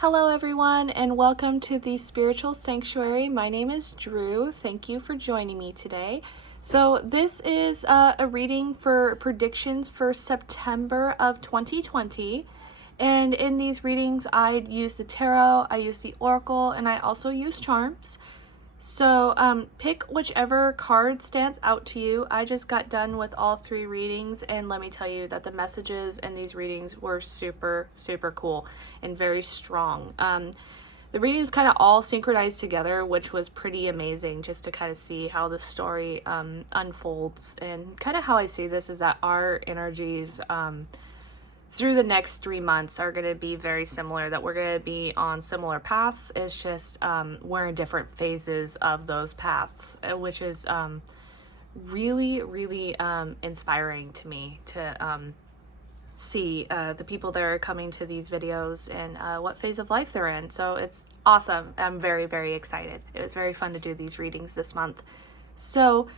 Hello everyone and welcome to the Spiritual Sanctuary. My name is Drew. Thank you for joining me today. So this is a reading for predictions for September of 2020. And in these readings I use the tarot, I use the oracle, and I also use charms. So pick whichever card stands out to you. I just got done with all three readings, and let me tell you that the messages in these readings were super cool and very strong. The readings kind of all synchronized together, which was pretty amazing, just to kind of see how the story unfolds. And kind of how I see this is that our energies through the next 3 months are going to be very similar, that we're going to be on similar paths. It's just we're in different phases of those paths, which is really inspiring to me to see the people that are coming to these videos and what phase of life they're in. So it's awesome. I'm very excited. It was very fun to do these readings this month. So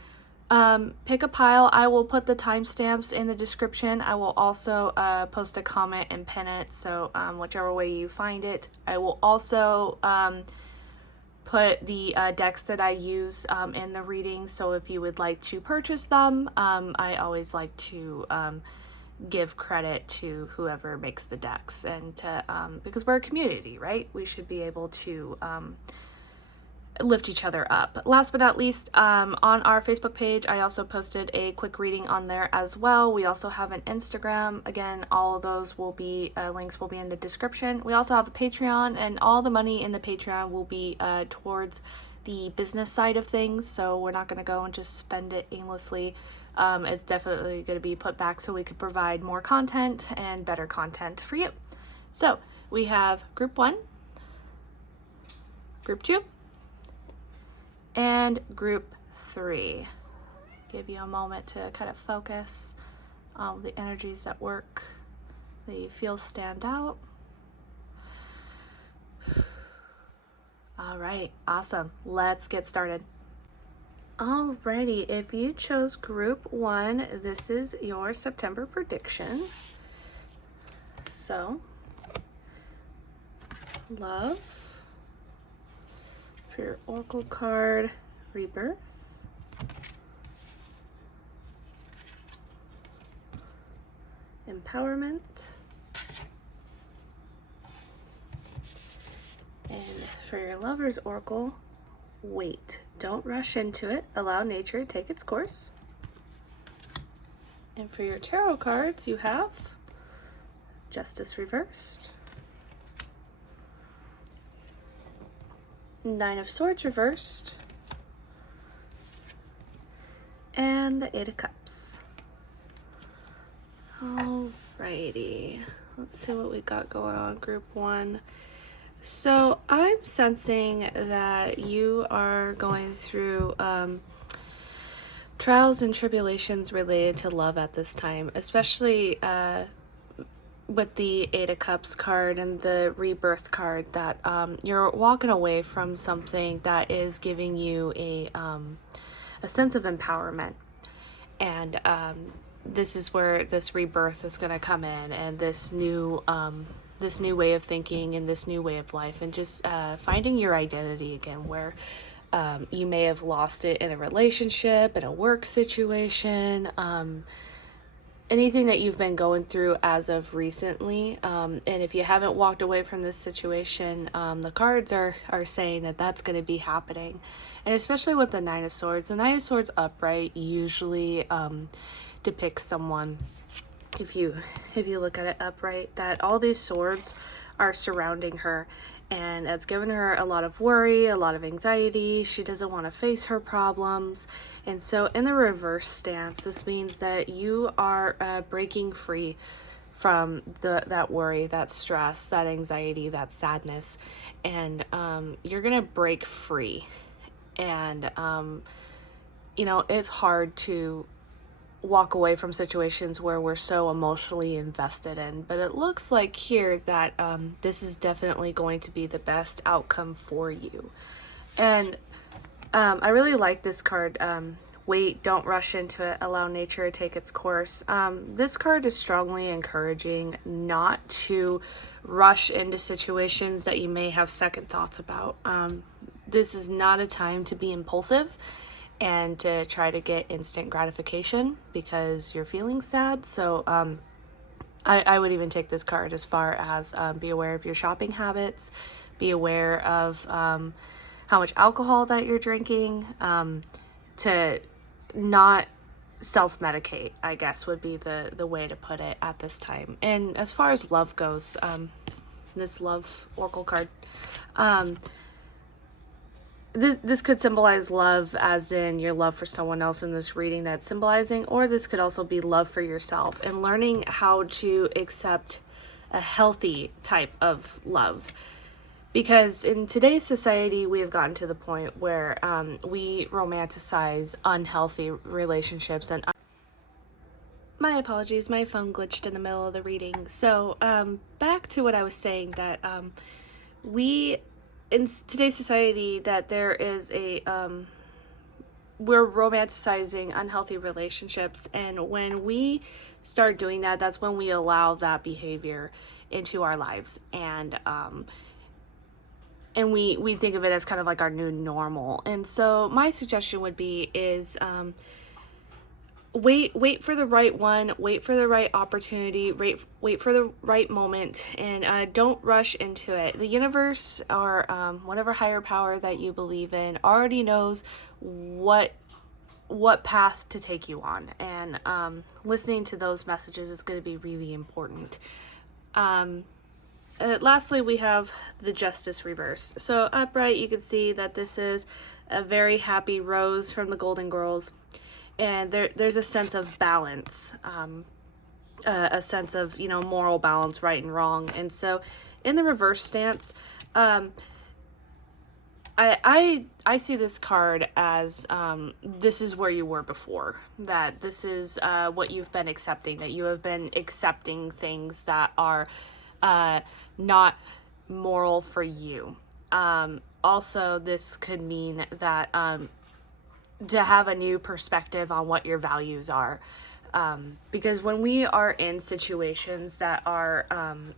pick a pile. I will put the timestamps in the description. I will also post a comment and pin it, so whichever way you find it. I will also put the decks that I use in the reading, so if you would like to purchase them, I always like to give credit to whoever makes the decks, and to because we're a community, right? We should be able to lift each other up. Last but not least, on our Facebook page, I also posted a quick reading on there as well. We also have an Instagram. Again, all of those will be links will be in the description. We also have a Patreon, and all the money in the Patreon will be towards the business side of things, so we're not going to go and just spend it aimlessly. It's definitely going to be put back so we could provide more content and better content for you. So we have group 1, group 2, and group 3. Give you a moment to kind of focus on the energies at work that you feel stand out. All right, awesome. Let's get started. Alrighty, if you chose group 1, this is your September prediction. So, love. For your oracle card, rebirth. Empowerment. And for your lover's oracle, wait. Don't rush into it. Allow nature to take its course. And for your tarot cards, you have Justice reversed, Nine of Swords reversed, and the Eight of Cups. Alrighty, let's see what we got going on group 1. So I'm sensing that you are going through trials and tribulations related to love at this time, especially with the Eight of Cups card and the rebirth card, that you're walking away from something that is giving you a sense of empowerment. And this is where this rebirth is going to come in, and this new way of thinking and this new way of life, and just finding your identity again, where you may have lost it in a relationship, in a work situation, anything that you've been going through as of recently. And if you haven't walked away from this situation, the cards are saying that that's going to be happening. And especially with the Nine of Swords, the Nine of Swords upright usually depicts someone, if you look at it upright, that all these swords are surrounding her, and it's given her a lot of worry, a lot of anxiety. She doesn't want to face her problems. And so in the reverse stance, this means that you are breaking free from that worry, that stress, that anxiety, that sadness, and you're gonna break free. And it's hard to walk away from situations where we're so emotionally invested in, but it looks like here that this is definitely going to be the best outcome for you. And I really like this card wait, don't rush into it, allow nature to take its course. This card is strongly encouraging not to rush into situations that you may have second thoughts about. This is not a time to be impulsive and to try to get instant gratification because you're feeling sad. So I would even take this card as far as be aware of your shopping habits, be aware of how much alcohol that you're drinking, to not self-medicate, I guess would be the way to put it at this time. And as far as love goes, this love oracle card, this could symbolize love as in your love for someone else in this reading that's symbolizing, or this could also be love for yourself and learning how to accept a healthy type of love. Because in today's society, we have gotten to the point where we romanticize unhealthy relationships. And my apologies, my phone glitched in the middle of the reading. So back to what I was saying, that we in today's society, that there is a we're romanticizing unhealthy relationships, and when we start doing that, that's when we allow that behavior into our lives, and we think of it as kind of like our new normal. And so my suggestion would be is wait for the right one, wait for the right opportunity, wait for the right moment, and don't rush into it. The universe, or whatever higher power that you believe in, already knows what path to take you on, and listening to those messages is going to be really important. Lastly, we have the Justice reversed. So upright, you can see that this is a very happy Rose from the Golden Girls. And there's a sense of balance, a sense of, moral balance, right and wrong. And so in the reverse stance, I see this card as this is where you were before, that this is what you've been accepting, that you have been accepting things that are not moral for you. Also, this could mean that to have a new perspective on what your values are. Because when we are in situations that are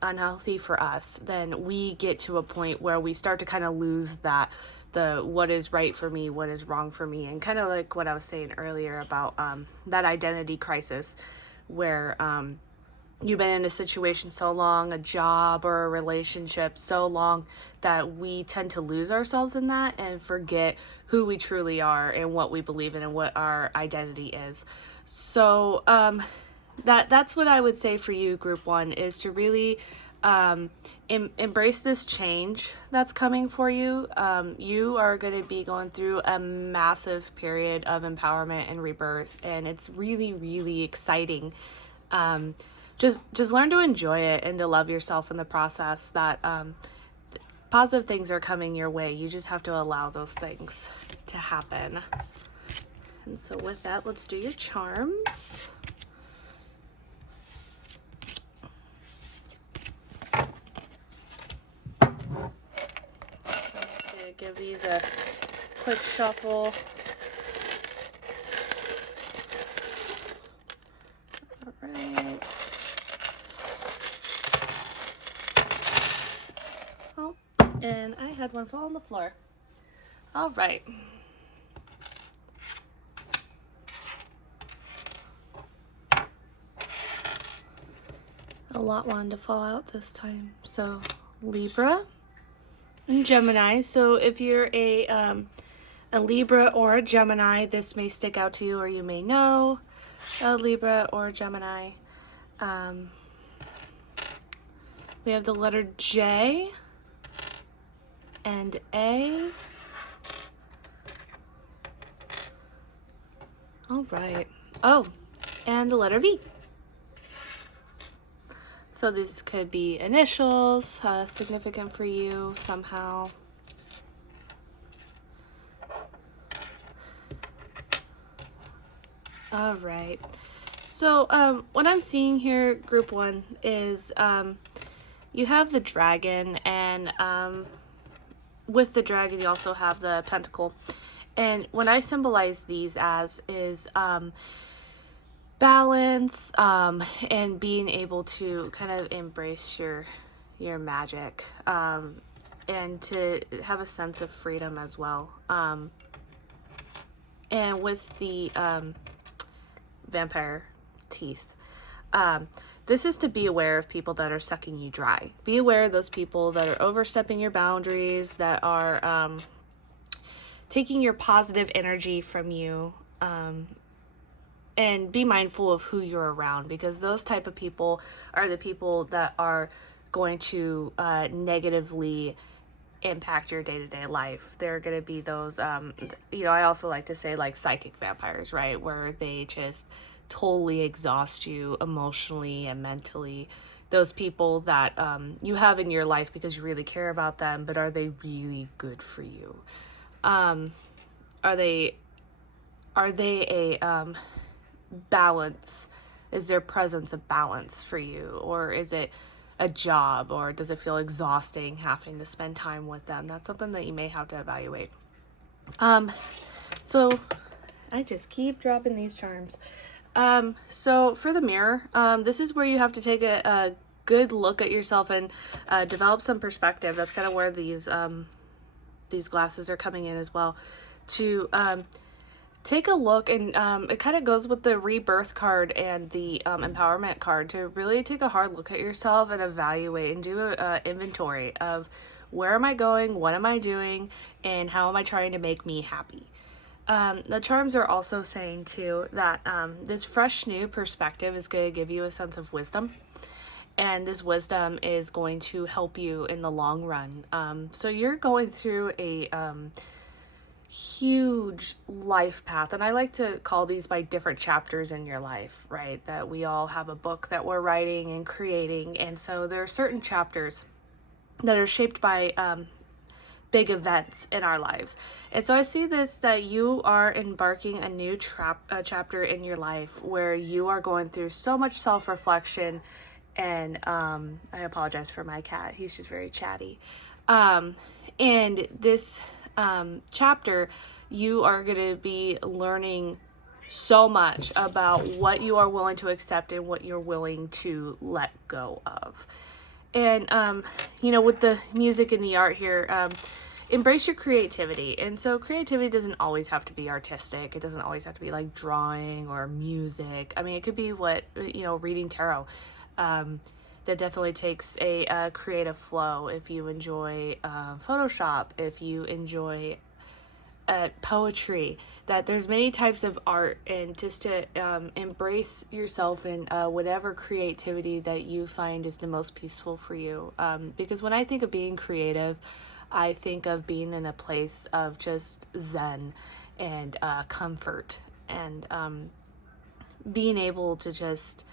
unhealthy for us, then we get to a point where we start to kind of lose the what is right for me, what is wrong for me, and kind of like what I was saying earlier about that identity crisis, where you've been in a situation so long, a job or a relationship so long, that we tend to lose ourselves in that and forget who we truly are and what we believe in and what our identity is. So that's what I would say for you, Group 1, is to really embrace this change that's coming for you. You are going to be going through a massive period of empowerment and rebirth, and it's really, really exciting. Just learn to enjoy it and to love yourself in the process. That positive things are coming your way. You just have to allow those things to happen. And so with that, let's do your charms. Give these a quick shuffle. All right. Oh, and I had one fall on the floor. All right. A lot wanted to fall out this time. So Libra and Gemini. So if you're a Libra or a Gemini, this may stick out to you, or you may know a Libra or a Gemini. We have the letter J and A. All right. Oh, and the letter V. So these could be initials, significant for you somehow. All right. So what I'm seeing here, Group 1, is you have the dragon, and with the dragon you also have the pentacle. And what I symbolize these as is balance, and being able to kind of embrace your magic, and to have a sense of freedom as well. And with the vampire teeth, this is to be aware of people that are sucking you dry. Be aware of those people that are overstepping your boundaries, that are taking your positive energy from you, and be mindful of who you're around, because those type of people are the people that are going to negatively impact your day-to-day life. They're going to be those I also like to say like psychic vampires, right, where they just totally exhaust you emotionally and mentally. Those people that you have in your life because you really care about them, but are they really good for you? Are they a balance? Is their presence a balance for you, or is it a job, or does it feel exhausting having to spend time with them? That's something that you may have to evaluate. So I just keep dropping these charms. So for the mirror, this is where you have to take a good look at yourself and develop some perspective. That's kind of where these glasses are coming in as well, to take a look, and it kind of goes with the rebirth card and the empowerment card, to really take a hard look at yourself and evaluate and do a inventory of where am I going, what am I doing, and how am I trying to make me happy. The charms are also saying too that this fresh new perspective is going to give you a sense of wisdom, and this wisdom is going to help you in the long run. So you're going through a huge life path, and I like to call these by different chapters in your life, right? That we all have a book that we're writing and creating, and so there are certain chapters that are shaped by big events in our lives. And so I see this, that you are embarking a new chapter in your life where you are going through so much self-reflection, and I apologize for my cat, he's just very chatty. And this chapter, you are going to be learning so much about what you are willing to accept and what you're willing to let go of. And with the music and the art here, embrace your creativity. And so creativity doesn't always have to be artistic. It doesn't always have to be like drawing or music. I mean, it could be reading tarot. That definitely takes a creative flow. If you enjoy Photoshop, if you enjoy poetry, that there's many types of art, and just to embrace yourself in whatever creativity that you find is the most peaceful for you. Because when I think of being creative, I think of being in a place of just zen and comfort, and being able to just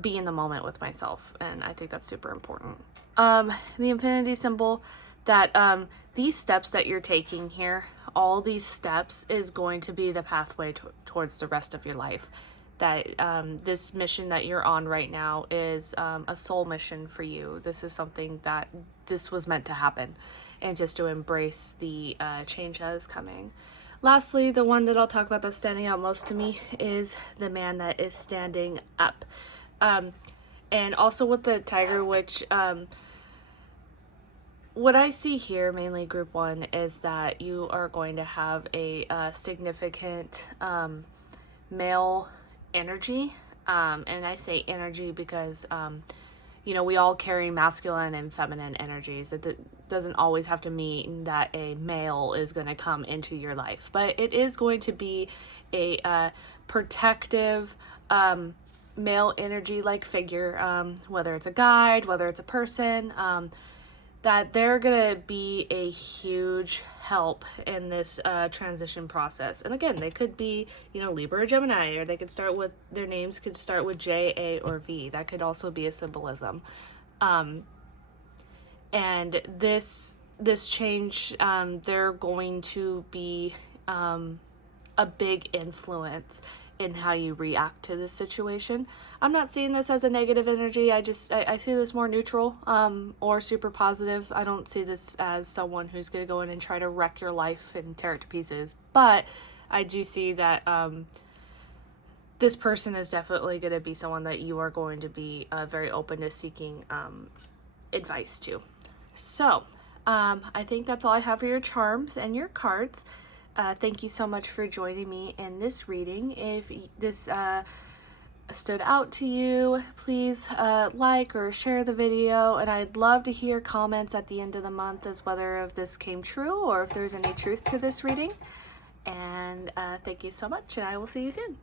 be in the moment with myself, and I think that's super important. The infinity symbol, that these steps that you're taking here, all these steps is going to be the pathway towards the rest of your life. That this mission that you're on right now is a soul mission for you. This is something that this was meant to happen, and just to embrace the change that is coming. Lastly, the one that I'll talk about that's standing out most to me is the man that is standing up. And also with the tiger, which what I see here, mainly group 1, is that you are going to have a significant male energy. And I say energy because, we all carry masculine and feminine energies. It doesn't always have to mean that a male is going to come into your life, but it is going to be a protective, male energy like figure, whether it's a guide, whether it's a person, that they're gonna be a huge help in this transition process. And again, they could be Libra or Gemini, or they could start with, their names could start with J, A, or V. That could also be a symbolism. And this change, they're going to be a big influence in how you react to this situation. I'm not seeing this as a negative energy. I see this more neutral, or super positive. I don't see this as someone who's going to go in and try to wreck your life and tear it to pieces. But I do see that this person is definitely going to be someone that you are going to be very open to seeking advice to. So, I think that's all I have for your charms and your cards. Thank you so much for joining me in this reading. If this stood out to you, please like or share the video, and I'd love to hear comments at the end of the month as whether if this came true or if there's any truth to this reading. And thank you so much, and I will see you soon.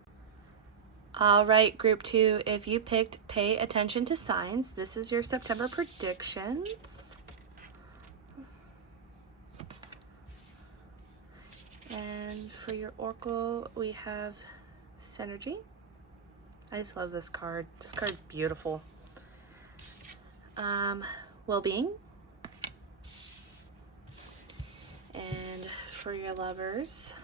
All right, group 2, if you picked pay attention to signs, this is your September predictions. And for your oracle, we have Synergy. I just love this card. This card's beautiful. Well-being. And for your lovers,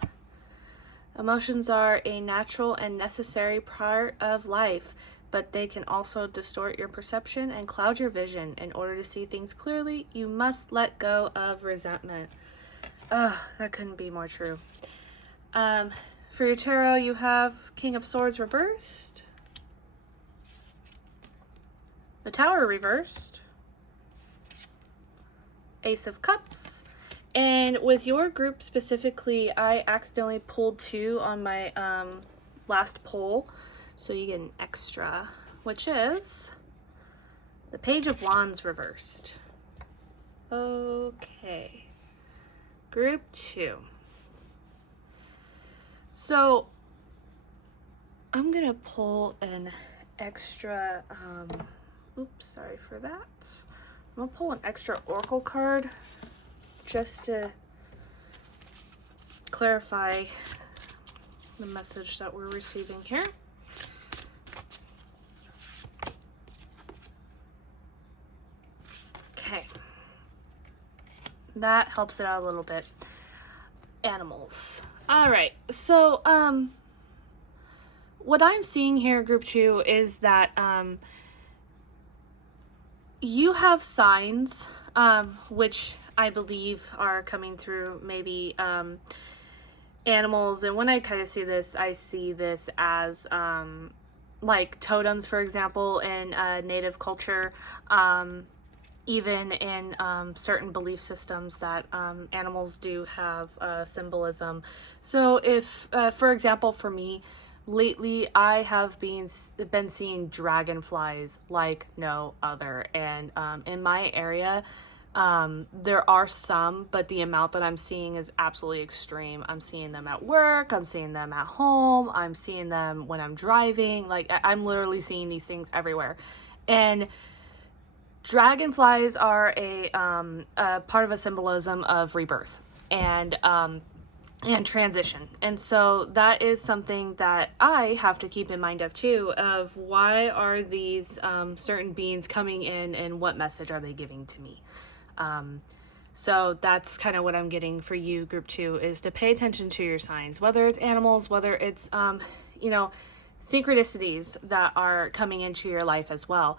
emotions are a natural and necessary part of life, but they can also distort your perception and cloud your vision. In order to see things clearly, you must let go of resentment. Oh, that couldn't be more true. For your tarot, you have King of Swords reversed, the Tower reversed, Ace of Cups, and with your group specifically, I accidentally pulled 2 on my last pull, so you get an extra, which is the Page of Wands reversed. Okay. Group 2. So I'm gonna pull an extra, oops, sorry for that. I'm gonna pull an extra oracle card just to clarify the message that we're receiving here. Okay. That helps it out a little bit. Animals. All right. So, what I'm seeing here, group 2, is that you have signs, which I believe are coming through maybe animals. And when I kind of see this, I see this as like totems, for example, in native culture. Even in certain belief systems that animals do have symbolism. So if, for example, for me, lately I have been seeing dragonflies like no other. And in my area, there are some, but the amount that I'm seeing is absolutely extreme. I'm seeing them at work, I'm seeing them at home, I'm seeing them when I'm driving. Like, I'm literally seeing these things everywhere. And dragonflies are a part of a symbolism of rebirth and transition. And so that is something that I have to keep in mind of too, of why are these certain beings coming in and what message are they giving to me? So that's kind of what I'm getting for you, group 2, is to pay attention to your signs, whether it's animals, whether it's, synchronicities that are coming into your life as well.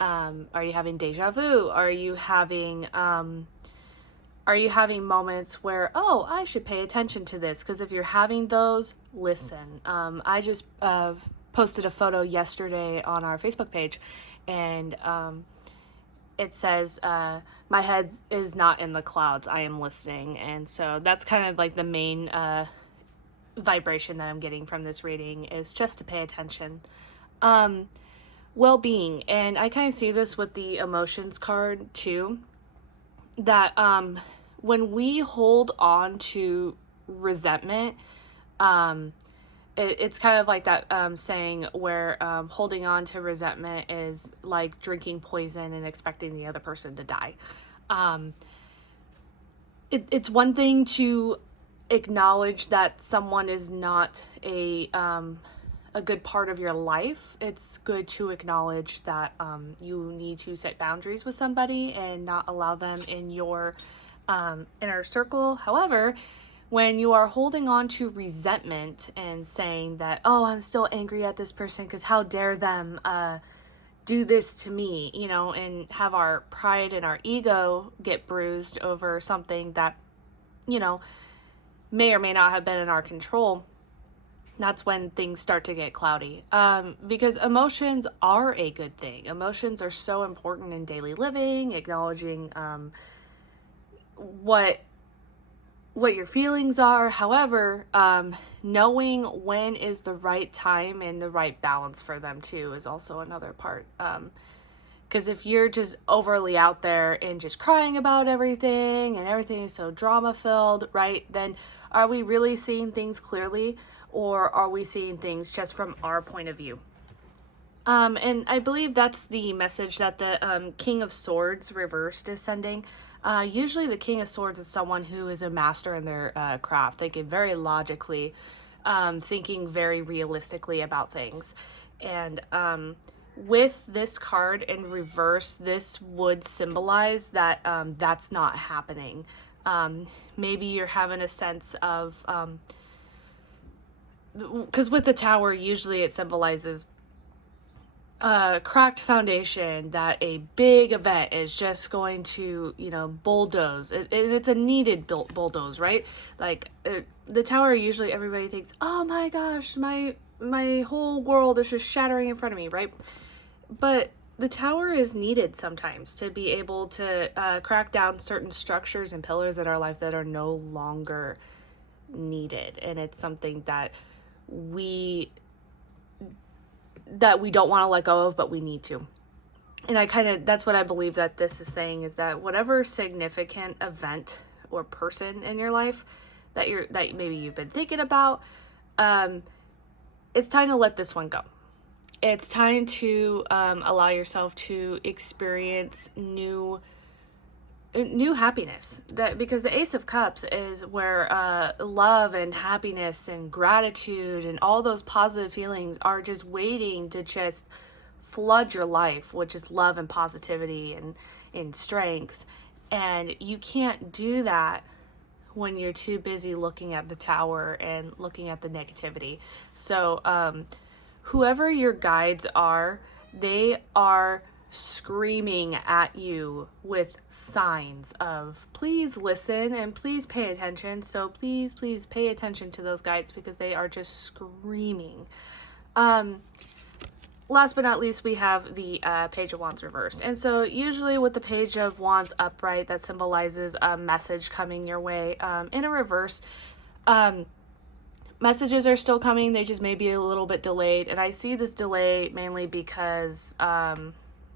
Are you having deja vu? Are you having moments where, oh, I should pay attention to this? Because if you're having those, listen. I just posted a photo yesterday on our Facebook page, and it says, my head is not in the clouds, I am listening. And so that's kind of like the main vibration that I'm getting from this reading, is just to pay attention. Well-being, and I kind of see this with the emotions card too, that when we hold on to resentment, it's kind of like that saying where holding on to resentment is like drinking poison and expecting the other person to die. It's one thing to acknowledge that someone is not a good part of your life. It's good to acknowledge that you need to set boundaries with somebody and not allow them in your inner circle. However, When you are holding on to resentment and saying that, oh, I'm still angry at this person because how dare them do this to me, you know, and have our pride and our ego get bruised over something that, you know, may or may not have been in our control, that's when things start to get cloudy. Because emotions are a good thing. Emotions are so important in daily living, acknowledging what your feelings are. However, knowing when is the right time and the right balance for them too is also another part. Because if you're just overly out there and just crying about everything and everything is so drama filled, right, then are we really seeing things clearly, or are we seeing things just from our point of view? And I believe that's the message that the King of Swords reversed is sending. Usually the King of Swords is someone who is a master in their craft, thinking very logically, thinking very realistically about things. And with this card in reverse, this would symbolize that that's not happening. Maybe you're having a sense of, because with the Tower, usually it symbolizes cracked foundation, that a big event is just going to, you know, bulldoze. It's a needed bulldoze, right? Like the Tower, usually everybody thinks, oh my gosh, my whole world is just shattering in front of me, right? But the Tower is needed sometimes to be able to crack down certain structures and pillars in our life that are no longer needed. And it's something that we don't want to let go of, but we need to. And that's what I believe that this is saying, is that whatever significant event or person in your life that maybe you've been thinking about, it's time to let this one go. It's time to allow yourself to experience new happiness. That because the Ace of Cups is where love and happiness and gratitude and all those positive feelings are just waiting to just flood your life, which is love and positivity and strength. And you can't do that when you're too busy looking at the Tower and looking at the negativity. So whoever your guides are, they are screaming at you with signs of please listen and please pay attention. So please pay attention to those guides, because they are just screaming. Last but not least, we have the Page of Wands reversed. And so usually with the Page of Wands upright, that symbolizes a message coming your way. In a reverse, messages are still coming, they just may be a little bit delayed. And I see this delay mainly because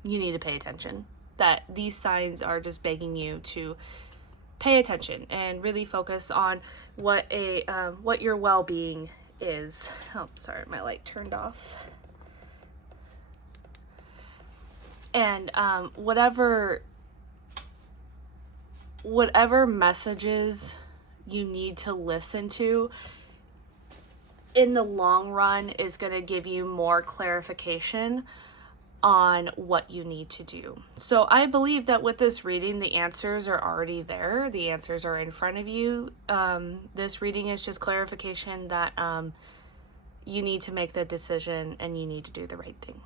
you need to pay attention. That these signs are just begging you to pay attention and really focus on what your well-being is. Oh, sorry, my light turned off. And whatever messages you need to listen to in the long run is going to give you more clarification on what you need to do. So I believe that with this reading, the answers are already there. The answers are in front of you. This reading is just clarification that you need to make the decision and you need to do the right thing.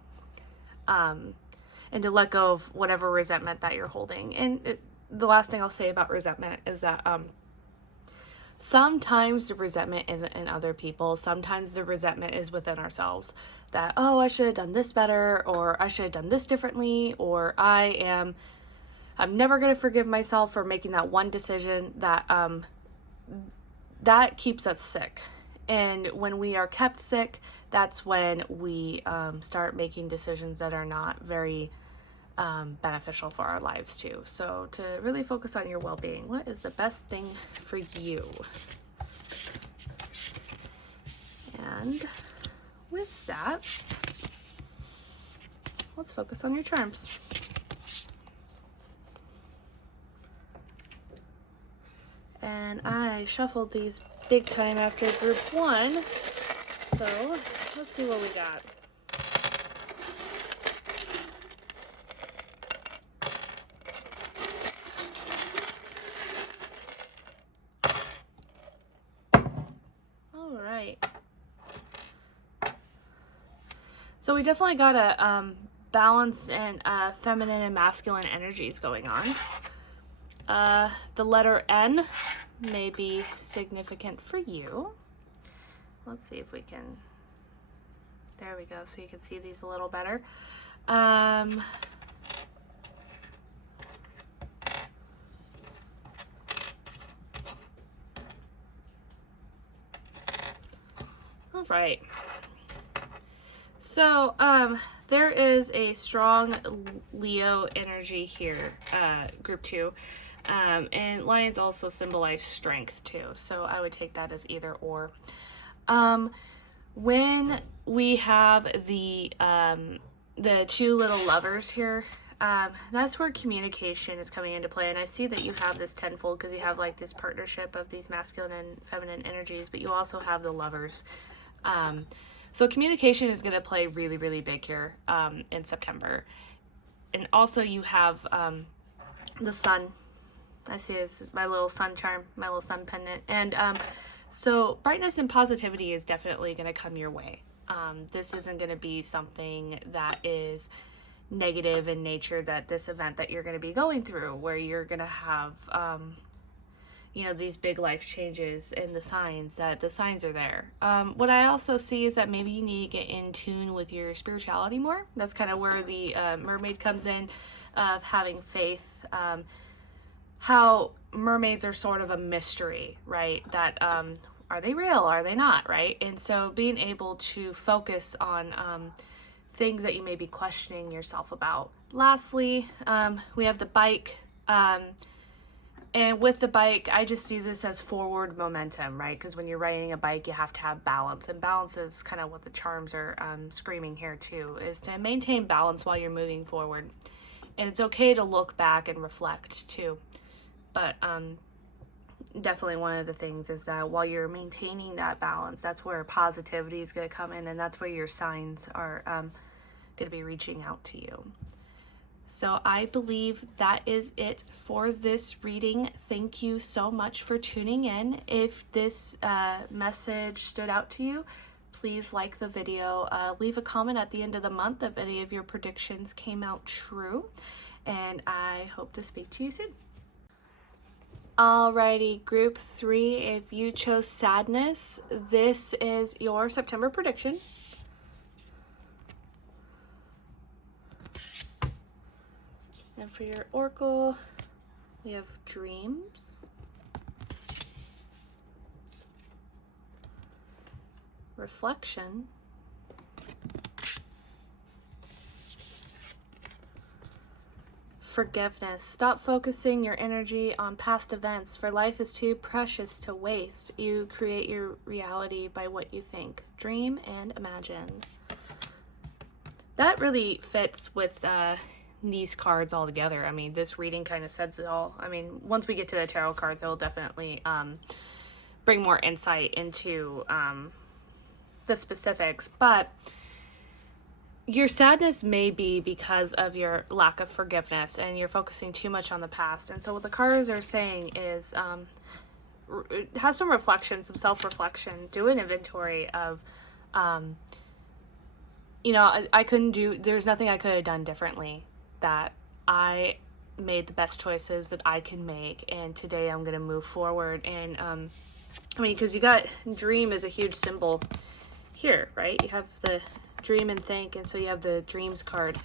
And to let go of whatever resentment that you're holding. And the last thing I'll say about resentment is that sometimes the resentment isn't in other people. Sometimes the resentment is within ourselves. That, oh, I should have done this better, or I should have done this differently, or I'm never going to forgive myself for making that one decision. That keeps us sick. And when we are kept sick, that's when we start making decisions that are not very beneficial for our lives too. So to really focus on your well-being, what is the best thing for you? And with that, let's focus on your charms. And I shuffled these big time after group 1, so let's see what we got. So we definitely got a balance in feminine and masculine energies going on. The letter N may be significant for you. Let's see if we can, there we go, so you can see these a little better. All right. So, there is a strong Leo energy here, group 2. And lions also symbolize strength too, so I would take that as either or. When we have the 2 little lovers here, that's where communication is coming into play. And I see that you have this tenfold because you have like this partnership of these masculine and feminine energies, but you also have the lovers. So communication is going to play really, really big here in September. And also you have the sun. I see it as my little sun charm, my little sun pendant. And so brightness and positivity is definitely going to come your way. This isn't going to be something that is negative in nature, that this event that you're going to be going through, where you're going to have, you know, these big life changes in the signs, that the signs are there. What I also see is that maybe you need to get in tune with your spirituality more. That's kind of where the mermaid comes in, of having faith. How mermaids are sort of a mystery, right? That are they real? Are they not? Right? And so being able to focus on things that you may be questioning yourself about. Lastly, we have the bike. And with the bike, I just see this as forward momentum, right? Because when you're riding a bike, you have to have balance. And balance is kind of what the charms are screaming here too, is to maintain balance while you're moving forward. And it's okay to look back and reflect too. But definitely one of the things is that while you're maintaining that balance, that's where positivity is going to come in, and that's where your signs are going to be reaching out to you. So I believe that is it for this reading. Thank you so much for tuning in. If this message stood out to you, please like the video. Leave a comment at the end of the month if any of your predictions came out true. And I hope to speak to you soon. Alrighty, group 3, if you chose sadness, this is your September prediction. And for your oracle, we have dreams, reflection, forgiveness. Stop focusing your energy on past events, for life is too precious to waste. You create your reality by what you think. Dream and imagine. That really fits with these cards all together. I mean, this reading kind of says it all. I mean, once we get to the tarot cards, it will definitely bring more insight into the specifics, but your sadness may be because of your lack of forgiveness and you're focusing too much on the past. And so what the cards are saying is have some reflection, some self-reflection. Do an inventory of, you know, there's nothing I could have done differently. That I made the best choices that I can make, and today I'm going to move forward. And I mean, because you got dream is a huge symbol here, right? You have the dream and think, and so you have the dreams card.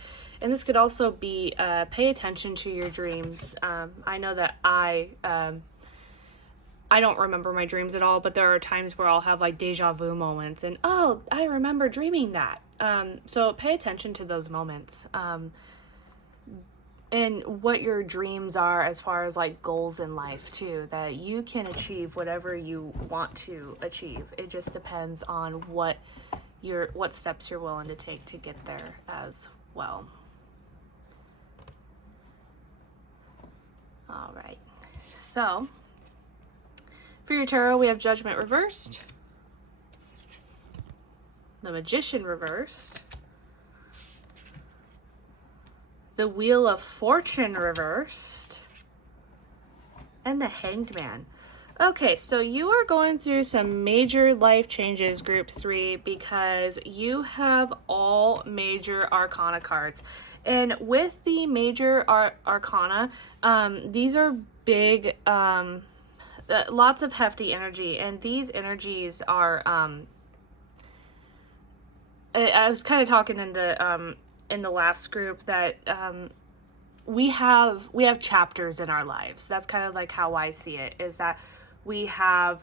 And this could also be pay attention to your dreams. I know that I don't remember my dreams at all, but there are times where I'll have like deja vu moments and, oh, I remember dreaming that. So pay attention to those moments. And what your dreams are as far as like goals in life too, that you can achieve whatever you want to achieve. It just depends on what steps you're willing to take to get there as well. All right. So for your tarot, we have Judgment reversed, the Magician reversed, the Wheel of Fortune reversed, and the Hanged Man. Okay, so you are going through some major life changes, group 3, because you have all major arcana cards. And with the major arcana, these are big, lots of hefty energy. And these energies are, I was kind of talking in the last group that we have chapters in our lives. That's kind of like how I see it, is that we have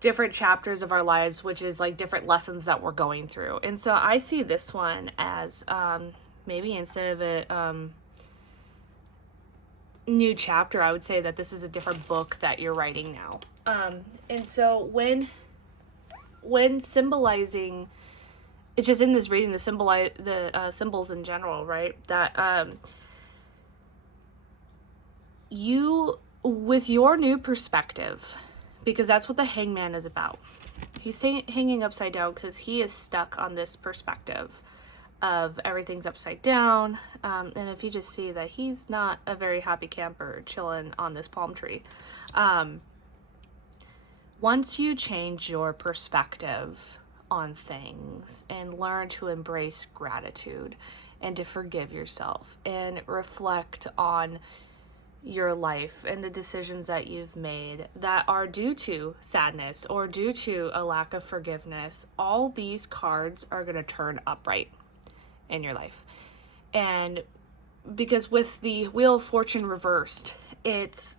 different chapters of our lives, which is like different lessons that we're going through. And so I see this one as maybe instead of a new chapter, I would say that this is a different book that you're writing now. And so when symbolizing, it's just in this reading, the symbols in general, right? That you, with your new perspective, because that's what the hangman is about. He's hanging upside down because he is stuck on this perspective of everything's upside down. And if you just see that he's not a very happy camper chilling on this palm tree. Once you change your perspective on things and learn to embrace gratitude and to forgive yourself and reflect on your life and the decisions that you've made that are due to sadness or due to a lack of forgiveness, all these cards are going to turn upright in your life. And because with the Wheel of Fortune reversed, it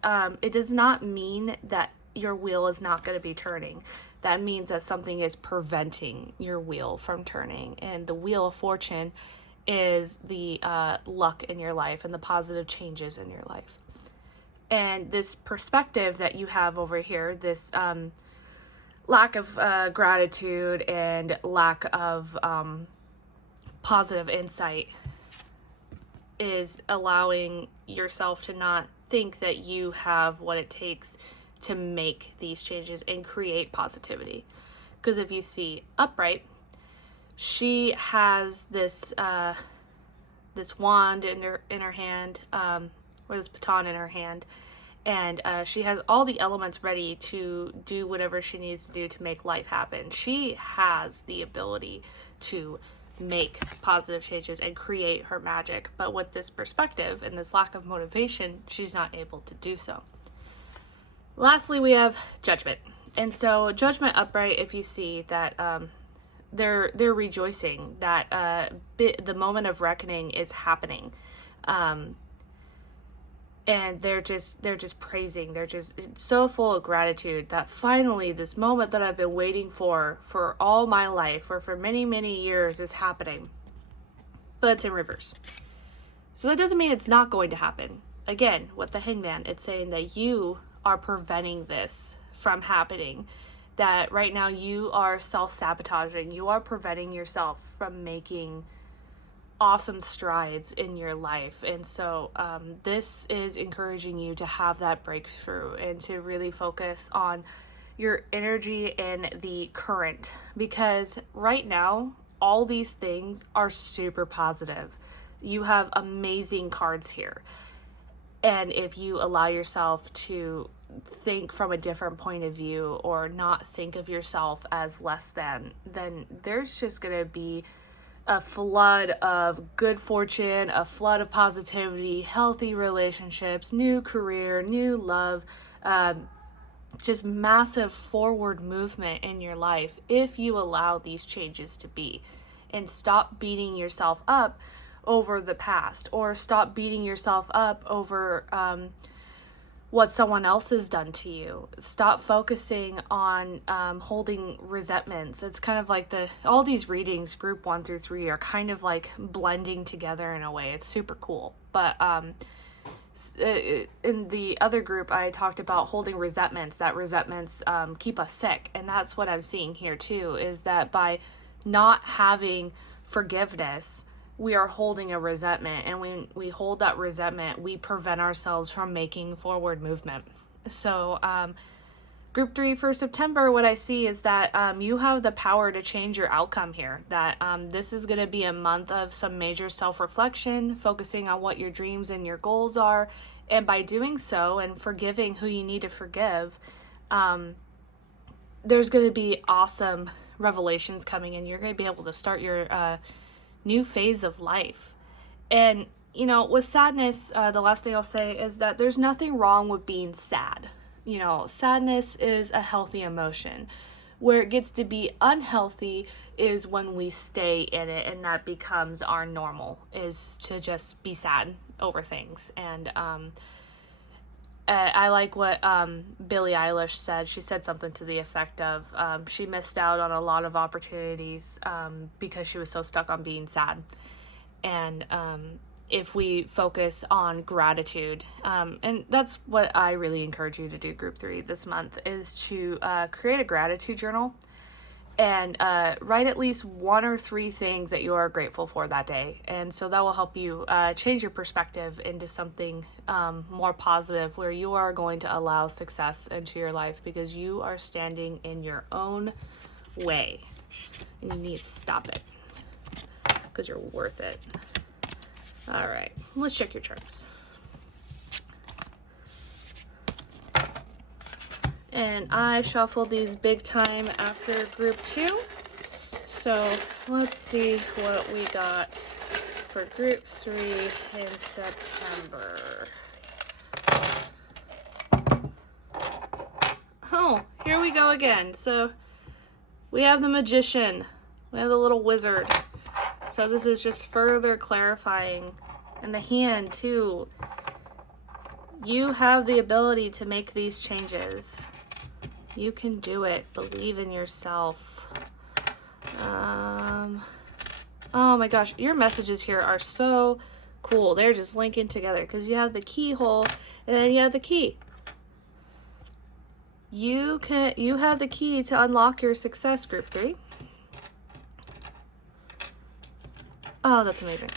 does not mean that your wheel is not going to be turning. That means that something is preventing your wheel from turning. And the Wheel of Fortune is the luck in your life and the positive changes in your life. And this perspective that you have over here, this lack of gratitude and lack of positive insight, is allowing yourself to not think that you have what it takes to make these changes and create positivity. Because if you see upright, she has this this wand in her hand, or this baton in her hand, and she has all the elements ready to do whatever she needs to do to make life happen. She has the ability to make positive changes and create her magic, but with this perspective and this lack of motivation, she's not able to do so. Lastly, we have Judgment. And so Judgment upright, if you see that they're rejoicing that the moment of reckoning is happening. And they're just praising. They're just so full of gratitude that finally this moment that I've been waiting for all my life or for many, many years is happening. But it's in reverse. So that doesn't mean it's not going to happen. Again, with the hangman, it's saying that you are preventing this from happening. That right now you are self-sabotaging. You are preventing yourself from making awesome strides in your life. And so this is encouraging you to have that breakthrough and to really focus on your energy in the current, because right now all these things are super positive. You have amazing cards here, and if you allow yourself to think from a different point of view or not think of yourself as less than, then there's just going to be a flood of good fortune, a flood of positivity, healthy relationships, new career, new love, just massive forward movement in your life if you allow these changes to be. And stop beating yourself up over the past, or stop beating yourself up over what someone else has done to you. Stop focusing on holding resentments. It's kind of like all these readings, group 1 through 3, are kind of like blending together in a way. It's super cool. But in the other group, I talked about holding resentments, that resentments keep us sick. And that's what I'm seeing here too, is that by not having forgiveness, we are holding a resentment, and when we hold that resentment, we prevent ourselves from making forward movement. So group 3 for September, what I see is that you have the power to change your outcome here, that this is going to be a month of some major self-reflection, focusing on what your dreams and your goals are, and by doing so and forgiving who you need to forgive, there's going to be awesome revelations coming, and you're going to be able to start your new phase of life. And, you know, with sadness, the last thing I'll say is that there's nothing wrong with being sad. You know, sadness is a healthy emotion. Where it gets to be unhealthy is when we stay in it, and that becomes our normal, is to just be sad over things. And I like what Billie Eilish said. She said something to the effect of she missed out on a lot of opportunities because she was so stuck on being sad. And if we focus on gratitude, and that's what I really encourage you to do, Group 3, this month, is to create a gratitude journal and write at least 1 or 3 things that you are grateful for that day. And so that will help you change your perspective into something more positive, where you are going to allow success into your life because you are standing in your own way. And you need to stop it because you're worth it. All right, let's check your charts. And I shuffled these big time after Group 2. So let's see what we got for Group 3 in September. Oh, here we go again. So we have the Magician. We have the little wizard. So this is just further clarifying. And the hand, too. You have the ability to make these changes. You can do it. Believe in yourself. Oh my gosh, your messages here are so cool. They're just linking together because you have the keyhole and then you have the key. You have the key to unlock your success, Group 3. Oh, that's amazing.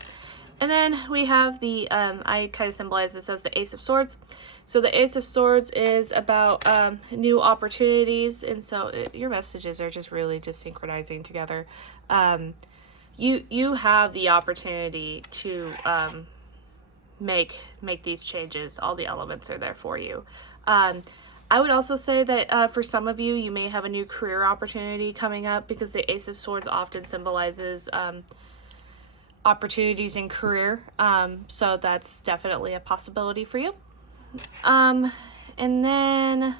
And then we have the, I kind of symbolize this as the Ace of Swords. So the Ace of Swords is about new opportunities, and so your messages are just really just synchronizing together. You have the opportunity to make these changes. All the elements are there for you. I would also say that for some of you, you may have a new career opportunity coming up because the Ace of Swords often symbolizes opportunities in career. So that's definitely a possibility for you. And then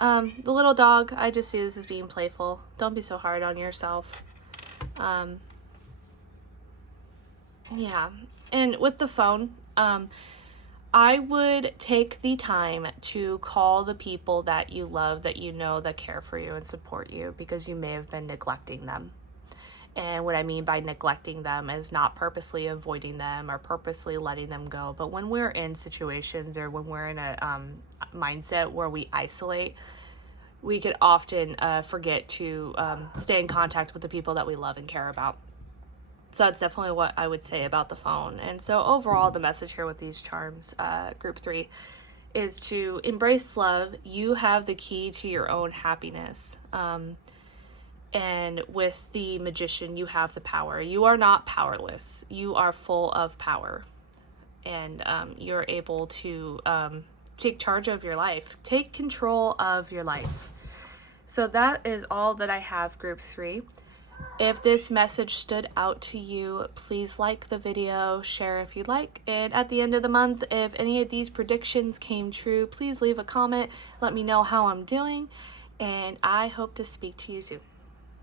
the little dog, I just see this as being playful. Don't be so hard on yourself. Yeah. And with the phone, I would take the time to call the people that you love, that you know, that care for you and support you, because you may have been neglecting them. And what I mean by neglecting them is not purposely avoiding them or purposely letting them go. But when we're in situations or when we're in a mindset where we isolate, we could often forget to stay in contact with the people that we love and care about. So that's definitely what I would say about the phone. And so overall, the message here with these charms, Group 3, is to embrace love. You have the key to your own happiness. And with the Magician, you have the power. You are not powerless. You are full of power. And you're able to take charge of your life. Take control of your life. So that is all that I have, Group 3. If this message stood out to you, please like the video, share if you'd like. And at the end of the month, if any of these predictions came true, please leave a comment. Let me know how I'm doing. And I hope to speak to you soon.